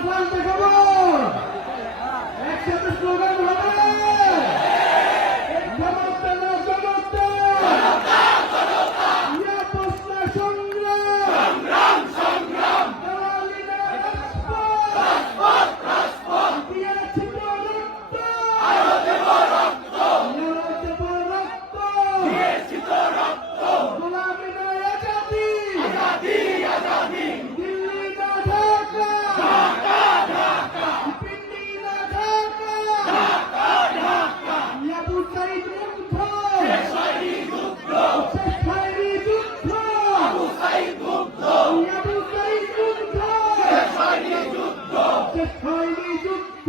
flush শেষ হয়নি যুদ্ধ